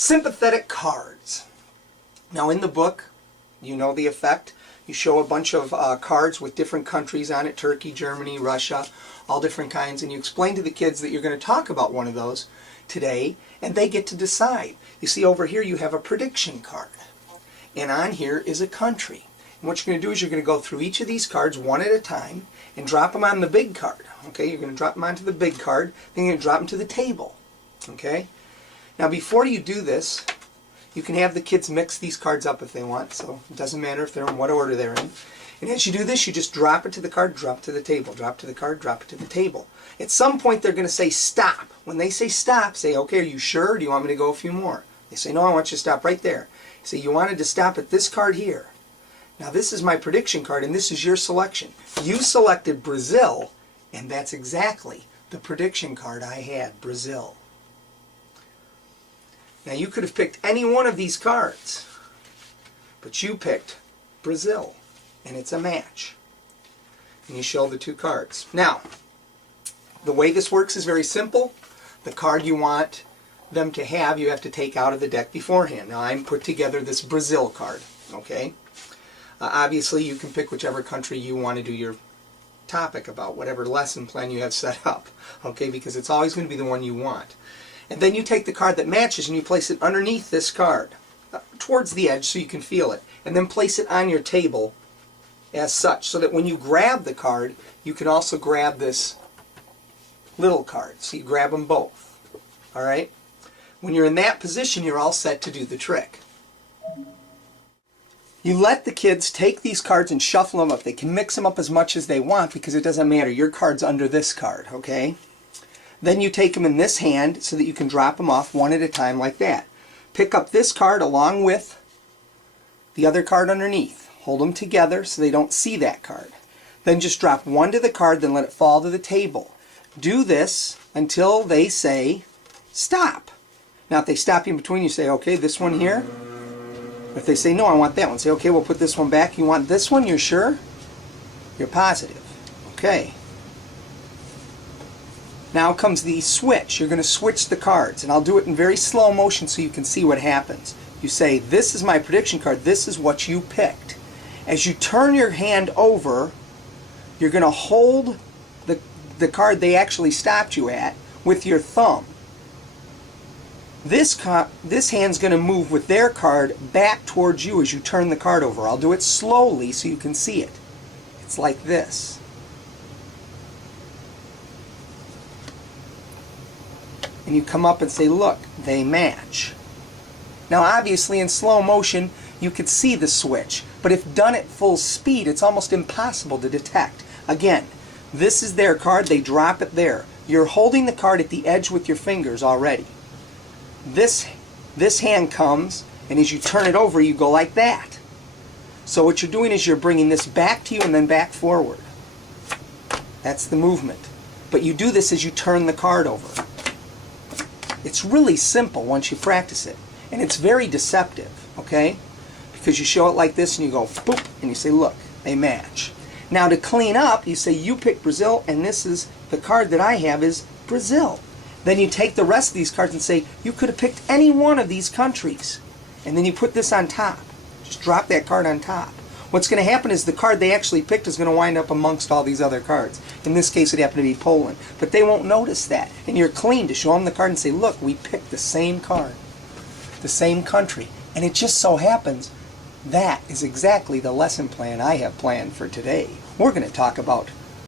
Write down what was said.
Sympathetic cards. Now in the book, you know the effect. You show a bunch of cards with different countries on it, Turkey, Germany, Russia, all different kinds, and you explain to the kids that you're going to talk about one of those today, and they get to decide. You see over here you have a prediction card, and on here is a country. And what you're going to do is you're going to go through each of these cards one at a time and drop them on the big card. Okay, you're going to drop them onto the big card, then you're going to drop them to the table. Okay? Now before you do this, you can have the kids mix these cards up if they want, so it doesn't matter if they're in what order they're in. And as you do this, you just drop it to the card, drop it to the table, drop it to the card, drop it to the table. At some point they're going to say stop. When they say stop, say, okay, are you sure? Or do you want me to go a few more? They say, no, I want you to stop right there. You say, you wanted to stop at this card here. Now this is my prediction card, and this is your selection. You selected Brazil, and that's exactly the prediction card I had, Brazil. Now you could have picked any one of these cards, but you picked Brazil, and it's a match. And you show the two cards. Now, the way this works is very simple. The card you want them to have, you have to take out of the deck beforehand. Now I'm put together this Brazil card, okay? Obviously you can pick whichever country you want to do your topic about, whatever lesson plan you have set up, okay, because it's always going to be the one you want. And then you take the card that matches and you place it underneath this card, towards the edge so you can feel it, and then place it on your table as such, so that when you grab the card, you can also grab this little card. So you grab them both. Alright? When you're in that position, you're all set to do the trick. You let the kids take these cards and shuffle them up. They can mix them up as much as they want because it doesn't matter. Your card's under this card, okay? Then you take them in this hand so that you can drop them off one at a time like that. Pick up this card along with the other card underneath. Hold them together so they don't see that card. Then just drop one to the card, then let it fall to the table. Do this until they say stop. Now if they stop you in between, you say, okay, this one here. If they say, no, I want that one, say, okay, we'll put this one back. You want this one? You're sure? You're positive. Okay. Now comes the switch. You're going to switch the cards, and I'll do it in very slow motion so you can see what happens. You say, this is my prediction card. This is what you picked. As you turn your hand over, you're going to hold the card they actually stopped you at with your thumb. This hand's going to move with their card back towards you as you turn the card over. I'll do it slowly so you can see it. It's like this. And you come up and say, look, they match. Now obviously in slow motion you could see the switch, but if done at full speed it's almost impossible to detect. Again, this is their card, they drop it there. You're holding the card at the edge with your fingers already. This hand comes, and as you turn it over you go like that. So what you're doing is you're bringing this back to you and then back forward. That's the movement. But you do this as you turn the card over. It's really simple once you practice it. And it's very deceptive, okay? Because you show it like this and you go boop, and you say, look, they match. Now to clean up, you say you picked Brazil, and this is the card that I have is Brazil. Then you take the rest of these cards and say, you could have picked any one of these countries. And then you put this on top. Just drop that card on top. What's going to happen is the card they actually picked is going to wind up amongst all these other cards. In this case it happened to be Poland. But they won't notice that. And you're clean to show them the card and say, look, we picked the same card. The same country. And it just so happens that is exactly the lesson plan I have planned for today. We're going to talk about